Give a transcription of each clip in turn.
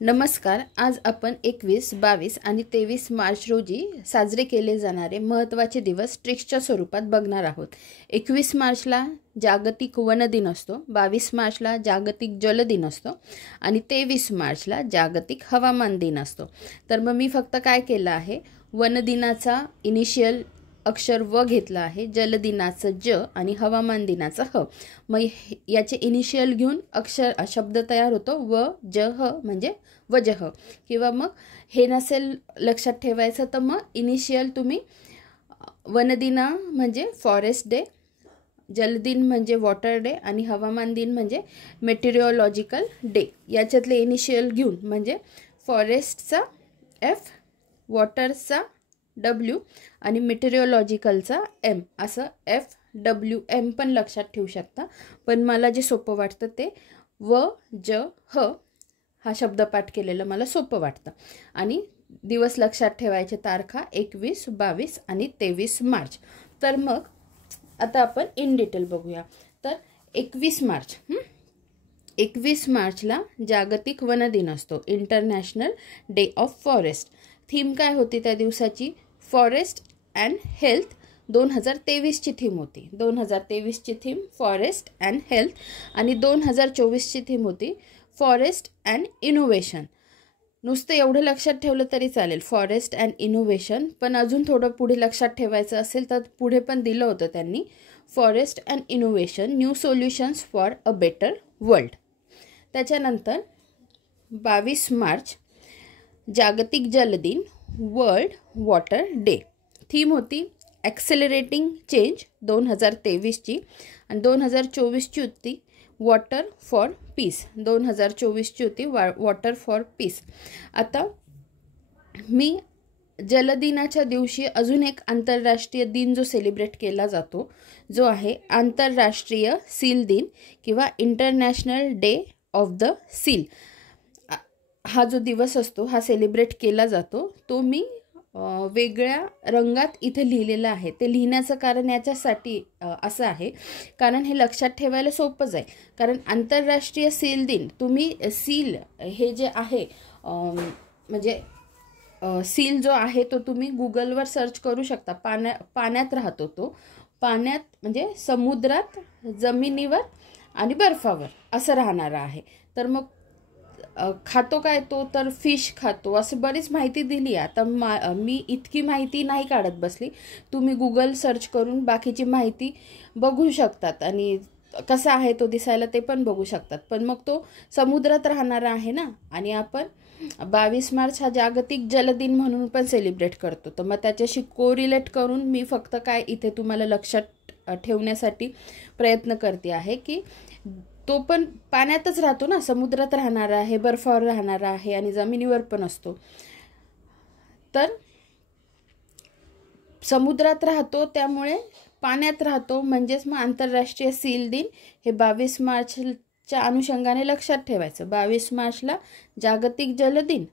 नमस्कार. आज आपण 21, 22 आणि 23 मार्च रोजी साजरे केले जाणारे महत्त्वाचे दिवस ट्रिक्सच्या स्वरूपात बघणार आहोत. 21 मार्चला जागतिक वन दिन असतो, 22 मार्चला जागतिक जल दिन असतो आणि 23 मार्चला जागतिक हवामान दिन असतो. तर मग मी फक्त काय केलं आहे, वन दिनाचा इनिशियल अक्षर व घेतला आहे, जल दिनाचं ज आणि हवामान दिनाचं ह. मग याचे इनिशियल घेऊन अक्षर शब्द तयार होतो व ज ह म्हणजे वजह. किंवा मग हे नसेल लक्षात ठेवायचं तर मग इनिशियल तुम्ही वनदिना म्हणजे फॉरेस्ट डे, जलदिन म्हणजे वॉटर डे आणि हवामान दिन म्हणजे मेटेरिओलॉजिकल डे याच्यातले इनिशियल घेऊन म्हणजे फॉरेस्टचा एफ, वॉटरचा W आणि मेटेरिओलॉजिकलचा M असं FWM पण लक्षात ठेवू शकता. पण मला जे सोपं वाटतं ते व ज ह हा शब्दपाठ केलेलं मला सोपं वाटतं. आणि दिवस लक्षात ठेवायचे तारखा 21, 22 आणि 23 मार्च. तर मग आता आपण इन डिटेल बघूया. तर 21 मार्च 21 मार्चला जागतिक वन दिन असतो, international day of forest. Theme काय होती त्या दिवसाची? Forest and health. 2023ची थीम होती. 2023ची थीम फॉरेस्ट अँड हेल्थ आणि 2024ची थीम होती फॉरेस्ट अँड इनोव्हेशन. नुसतं एवढं लक्षात ठेवलं तरी चालेल, फॉरेस्ट अँड इनोव्हेशन. पण अजून थोडं पुढे लक्षात ठेवायचं असेल तर पुढे पण दिलं होतं त्यांनी, forest and innovation, new solutions for a better world. त्याच्यानंतर 22 मार्च जागतिक जल दिन, वर्ल्ड वॉटर डे. थीम होती ॲक्सेलरेटिंग चेंज 2023ची आणि 2024ची होती वॉटर फॉर पीस. 2024ची होती वॉटर फॉर पीस. आता मी जलदिनाच्या दिवशी अजून एक आंतरराष्ट्रीय दिन जो सेलिब्रेट केला जातो, जो आहे आंतरराष्ट्रीय सील दिन किंवा international day of the seal. हा जो दिवस असतो हा सेलिब्रेट केला जातो. तो मी वेगळ्या रंगात इथे लिहिलेला आहे. ते लिहिण्याचं कारण याच्यासाठी असं आहे कारण हे लक्षात ठेवायला सोपं जाईल. कारण आंतरराष्ट्रीय सील दिन, तुम्ही सील हे जे आहे म्हणजे सील जो आहे तो तुम्ही गुगलवर सर्च करू शकता. पाण्यात राहतो तो, पाण्यात म्हणजे समुद्रात, जमिनीवर आणि बर्फावर असं राहणारा आहे. तर मग खातो काय तो? तर फिश खातो, असं बरीच माहिती दिली. आता मी इतकी माहिती नाही काढत बसली. तुम्ही गुगल सर्च करून बाकीची माहिती बघू शकतात आणि कसा आहे तो दिसायला ते पण बघू शकतात. पण मग तो समुद्रात राहणारा आहे ना. आणि आपण 22 मार्च हा जागतिक जलदिन म्हणून पण सेलिब्रेट करतो. तर मग त्याच्याशी कोरिलेट करून मी फक्त काय इथे तुम्हाला लक्षात ठेवण्यासाठी प्रयत्न करते आहे की तो पण पाण्यातच राहतो ना, समुद्रात राहणारा आहे, बर्फावर राहणारा आहे आणि जमिनीवर पण असतो. तर समुद्रात राहतो त्यामुळे पाण्यात राहतो, म्हणजेच मग आंतरराष्ट्रीय सील दिन हे 22 मार्चच्या अनुषंगाने लक्षात ठेवायचं. 22 मार्चला जागतिक जल दिन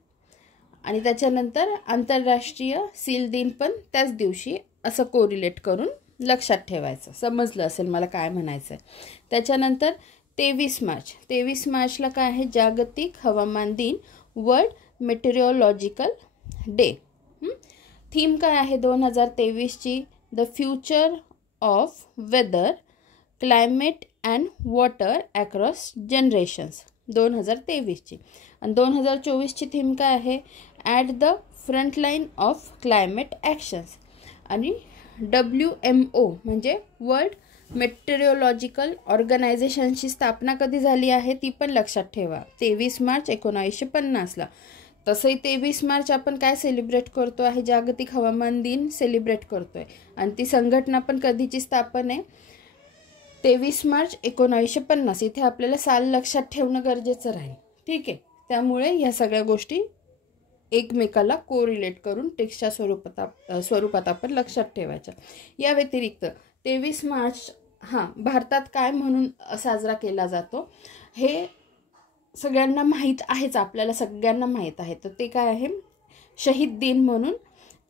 आणि त्याच्यानंतर आंतरराष्ट्रीय सील दिन पण त्याच दिवशी, असं कोरिलेट करून लक्षात ठेवायचं. समजलं असेल मला काय म्हणायचं आहे. त्याच्यानंतर 23 मार्चला काय आहे? जागतिक हवामान दिन, वर्ल्ड मेटेरिओलॉजिकल डे. थीम काय आहे 2023ची? The future of weather, climate and water across generations. 2023ची. आणि 2024ची थीम काय आहे? At the frontline of climate actions. आणि WMO म्हणजे वर्ल्ड मेटेरिओलॉजिकल ऑर्गनायझेशनची स्थापना कधी झाली आहे ती पण लक्षात ठेवा. 23 मार्च 1950ला. तसंही 23 मार्च आपण काय सेलिब्रेट करतो आहे? जागतिक हवामान दिन सेलिब्रेट करतोय. आणि ती संघटना पण कधीची स्थापन आहे? 23 मार्च 1950. इथे आपल्याला साल लक्षात ठेवणं गरजेचं राहील. ठीक आहे. त्यामुळे ह्या सगळ्या गोष्टी एकमेकाला कोरिलेट करून टेक्स्टच्या स्वरूपात आपण लक्षात ठेवायच्या. या व्यतिरिक्त 23 मार्च भारतात काय म्हणून साजरा केला जातो हे सगळ्यांना माहीत आहेच, आपल्याला सगळ्यांना माहीत आहे. तर ते काय आहे? शहीद दिन म्हणून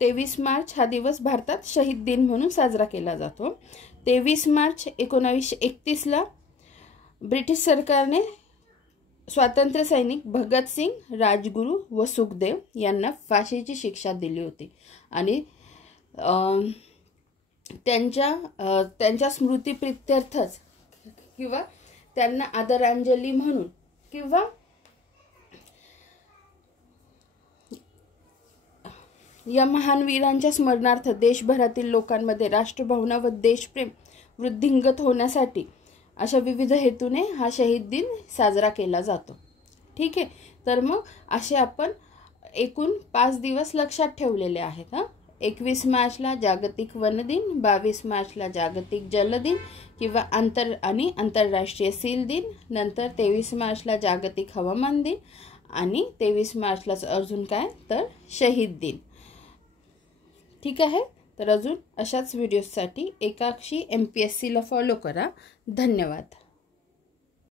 23 मार्च हा दिवस भारतात शहीद दिन म्हणून साजरा केला जातो. 23 मार्च 1931ला ब्रिटिश सरकारने स्वातंत्र्य सैनिक भगतसिंग, राजगुरू व सुखदेव यांना फाशीची शिक्षा दिली होती आणि त्यांच्या स्मृतीप्रित्यर्थच किंवा त्यांना आदरांजली म्हणून किंवा या महान वीरांच्या स्मरणार्थ देशभरातील लोकांमध्ये राष्ट्रभावना व देशप्रेम वृद्धिंगत होण्यासाठी अशा विविध हेतूने हा शहीद दिन साजरा केला जातो. ठीक आहे. तर मग असे आपण एकूण 5 दिवस लक्षात ठेवलेले आहेत. 21 मार्चला जागतिक वन दिन, 22 मार्चला जागतिक जल दिन किंवा आंतरराष्ट्रीय सील दिन, नंतर 23 मार्चला जागतिक हवामान दिन आणि 23 मार्चलाच अजून काय तर शहीद दिन. ठीक आहे. तर अजून अशाच व्हिडिओसाठी एकाक्षी MPSCला फॉलो करा. धन्यवाद.